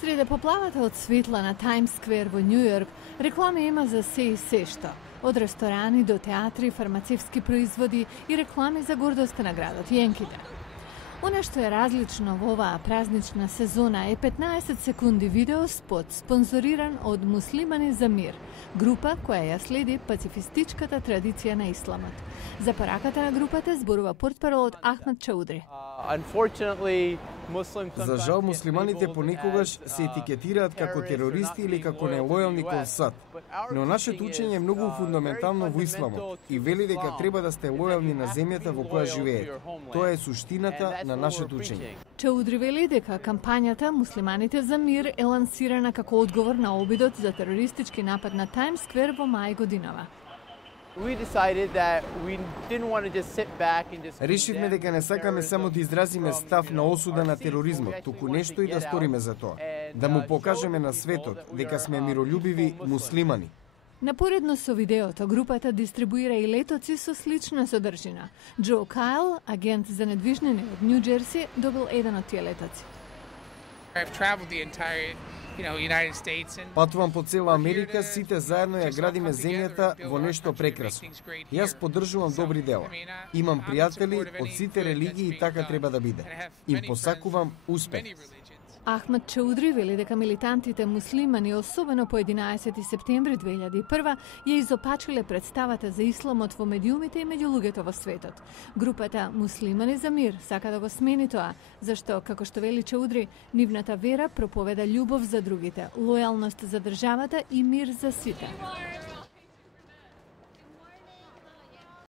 Среде поплавата од светла на Таймс Сквер во Њу Јорк, реклами има за се и се што. Од ресторани до театри, фармацевски производи и реклами за гордоста на градот Јенките. Она што е различно во оваа празнична сезона е 15 секунди видео спот спонзориран од Муслимани за мир, група која ја следи пацифистичката традиција на исламот. За пораката на групата зборува портпаролот Ахмед Чаудри. За жал, муслиманите понекогаш се етикетираат како терористи или како нелојални кон САД. Но нашето учење е многу фундаментално во исламот и вели дека треба да сте лојални на земјата во која живеете. Тоа е суштината на нашето учење. Чаудри вели дека кампањата Муслиманите за мир е лансирана како одговор на обидот за терористички напад на Таймс Сквер во мај годинава. Решивме дека не сакаме само да изразиме став на осуда на тероризмот, туку нешто и да сториме за тоа. Да му покажеме на светот дека сме миролюбиви муслимани. Напоредно со видеото, групата дистрибуира и летоци со слична содржина. Џо Кайл, агент за недвижнини од Њу Џерси, добил еден од тие летоци. Патувам по цела Америка, сите заедно ја градиме земјата во нешто прекрасно. Јас поддржувам добри дела. Имам пријатели од сите религии и така треба да биде. Им посакувам успех. Ахмед Чаудри вели дека милитантите муслимани, особено по 11 септември 2001, ја изопачиле представата за исламот во медиумите и меѓу луѓето во светот. Групата Муслимани за мир сака да го смени тоа, зашто, како што вели Чаудри, нивната вера проповеда љубов за другите, лојалност за државата и мир за сите.